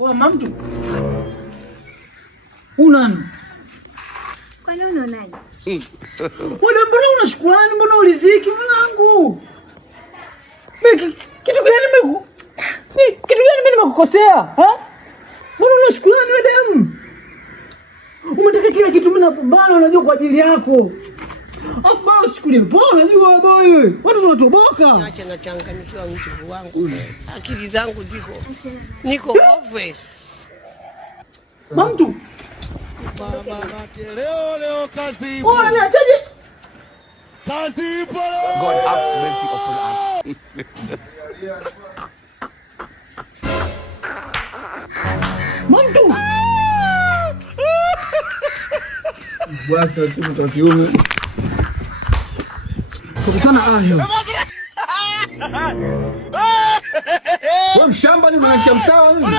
Wewe mamtu. Unani? Kwa nini unaonaje? Wewe mbona una shukrani, mbona uliziki mwanangu? Mimi kitu gani nimekukosea? Ha? Mbona una shukrani wewe damu? Umetaka kila kitu mimi napambana unajua kwa ajili yako. Afu bado usichukulie poa unajua wewe. Watu tunatoboka. Acha nachanganyikiwa mjukuu wangu. Akili zangu niko hopeless. Mamtu. Baba leo kazi ipo. Unaachaje? Kazi ipo. God have mercy upon us. Mamtu. Bwana tu kwa kiume. Kukutana ayo. Wewe mshamba ni mwanachama msawa mimi.